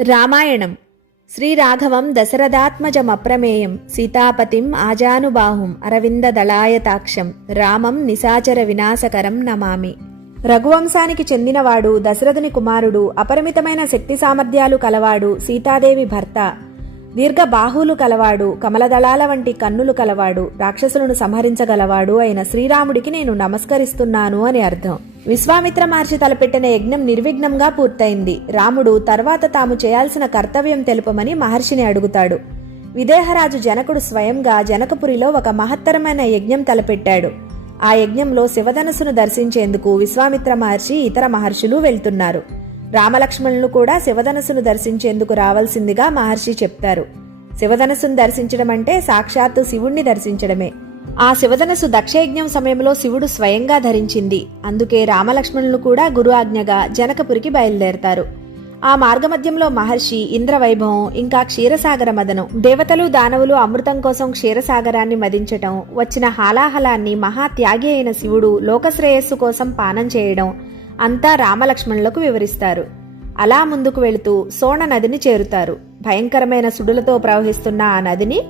రామాయణం శ్రీరాఘవం దశరథాత్మజమప్రమేయం సీతాపతిం ఆజానుబాహుం అరవిందదళాయతాక్షం రామం నిశాచర వినాశకరం నమామి. రఘువంశానికి చెందినవాడు, దశరథుని కుమారుడు, అపరిమితమైన శక్తి సామర్థ్యాలు కలవాడు, సీతాదేవి భర్త, దీర్ఘ బాహువులు కలవాడు, కమలదళాల వంటి కన్నులు కలవాడు, రాక్షసులను సంహరించగలవాడు అయిన శ్రీరాముడికి నేను నమస్కరిస్తున్నాను అని అర్థం. విశ్వామిత్ర మహర్షి తలపెట్టిన యజ్ఞం నిర్విఘ్నంగా పూర్తయింది. రాముడు తర్వాత తాము చేయాల్సిన కర్తవ్యం తెలుపమని మహర్షిని అడుగుతాడు. విదేహరాజు జనకుడు స్వయంగా జనకపురిలో ఒక మహత్తరమైన యజ్ఞం తలపెట్టాడు. ఆ యజ్ఞంలో శివధనస్సును దర్శించేందుకు విశ్వామిత్ర మహర్షి, ఇతర మహర్షులు వెళ్తున్నారు. రామలక్ష్మణులు కూడా శివధనస్సును దర్శించేందుకు రావాల్సిందిగా మహర్షి చెప్తారు. శివధనస్సును దర్శించడం అంటే సాక్షాత్తు శివుణ్ణి దర్శించడమే. ఆ శివధనస్సు దక్షయజ్ఞం సమయంలో శివుడు స్వయంగా ధరించింది. అందుకే రామలక్ష్మణులు కూడా గురు ఆజ్ఞగా జనకపురికి బయలుదేరతారు. ఆ మార్గమధ్యంలో మహర్షి, ఇంద్రవైభవం, ఇంకా క్షీరసాగర మదనం, దేవతలు దానవులు అమృతం కోసం క్షీరసాగరాన్ని మదించటం, వచ్చిన హాలాహలాన్ని మహాత్యాగి అయిన శివుడు లోకశ్రేయస్సు కోసం పానం చేయడం అంతా రామలక్ష్మణులకు వివరిస్తారు. అలా ముందుకు వెళుతూ సోణ నదిని చేరుతారు. భయంకరమైన సుడులతో ప్రవహిస్తున్న ఆ నదిని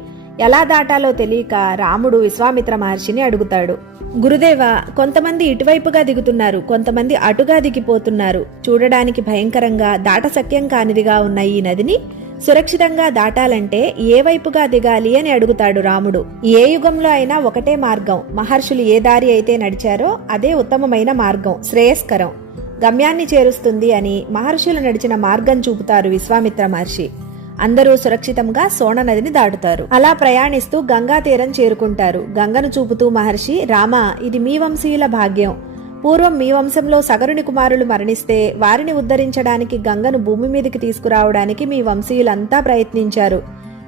ఎలా దాటాలో తెలియక రాముడు విశ్వామిత్ర మహర్షిని అడుగుతాడు. గురుదేవ, కొంతమంది ఇటువైపుగా దిగుతున్నారు, కొంతమంది అటుగా దిగిపోతున్నారు. చూడడానికి భయంకరంగా దాటసక్యం కానిదిగా ఉన్న ఈ నదిని సురక్షితంగా దాటాలంటే ఏ వైపుగా దిగాలి అని అడుగుతాడు రాముడు. ఏ యుగంలో అయినా ఒకటే మార్గం. మహర్షులు ఏ దారి అయితే నడిచారో అదే ఉత్తమమైన మార్గం, శ్రేయస్కరం, గమ్యాన్ని చేరుస్తుంది అని మహర్షులు నడిచిన మార్గం చూపుతారు విశ్వామిత్ర మహర్షి. అందరూ సురక్షితంగా సోణ నదిని దాటుతారు. అలా ప్రయాణిస్తూ గంగా తీరం చేరుకుంటారు. గంగను చూపుతూ మహర్షి, రామ, ఇది మీ వంశీయుల భాగ్యం. పూర్వం మీ వంశంలో సగరుని కుమారులు మరణిస్తే వారిని ఉద్ధరించడానికి గంగను భూమి మీదకి తీసుకురావడానికి మీ వంశీయులంతా ప్రయత్నించారు.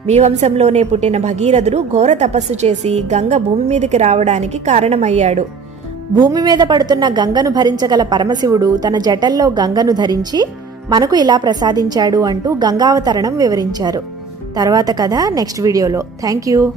మీ వంశంలోనే పుట్టిన భగీరథుడు ఘోర తపస్సు చేసి గంగ భూమి మీదకి రావడానికి కారణమయ్యాడు. భూమి మీద పడుతున్న గంగను భరించగల పరమశివుడు తన జటల్లో గంగను ధరించి మనకు ఇలా ప్రసాదించాడు అంటూ గంగావతరణం వివరించారు. తర్వాత కథ నెక్స్ట్ వీడియోలో. Thank you.